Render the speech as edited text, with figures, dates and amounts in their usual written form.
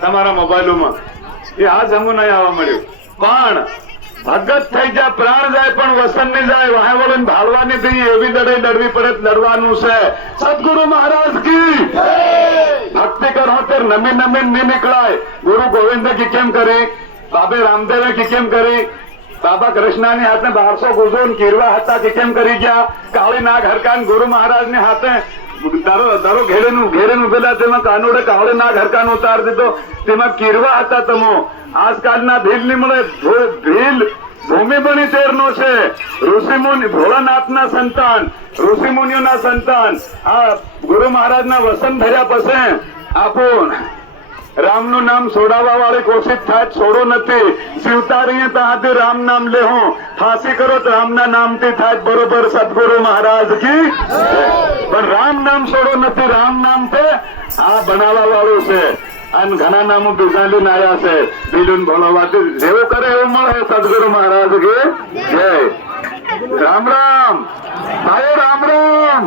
તમારા મોબાઈલોમાં એ આ જમું નહીં આવવા મળ્યું પણ ભગત થઈ જાય પ્રાણ જાય પણ વસન નહીં જાય વાહે વળીને ભાળવાની થઈ એવી લડાઈ લડવી પડે લડવાનું છે સદગુરુ મહારાજ કી ભક્તિ કરો ત્યારે નમી નમી નહીં નીકળાય ગુરુ ગોવિંદ કી કેમ કરી બાબે રામદેવે કી કેમ કરી બાબા કૃષ્ણની હાથે 1200 ગુજો કીરવા હતા કે કેમ કરી ગયા કાળી નાગ હરકાન ગુરુ મહારાજ ને હાથે તારો ઘેરેનું પેલા તેમાં કાનોડે કાળે નાગ હરકાન ઉતાર દીધો તેમાં કીરવા હતા તમો આજકાલના ભીલ ની મળે ભીલ ભૂમિ બની તેરનો છે ઋષિમુનિ ભોળાનાથના સંતાન ઋષિમુનિઓના સંતાન આ ગુરુ મહારાજના વસન ભર્યા પછી આપો રામનું નામ છોડાવવા વાળી કોશિશ થાય છોડો નથી શિવતારીએ ત્યાંથી રામ નામ લેહો ફાંસી કરો તો રામના નામથી થાય બરોબર સદગુરુ મહારાજ કી પણ રામ નામ છોડો નથી રામ નામ તે આ બનાવવા વાળું છે અને ઘણા નામો બીજા લઈને આવ્યા છે બીજું ભણવાથી જેવું કરે એવું મળે સદગુરુ મહારાજ કી જય રામ રામ ભાઈ રામ રામ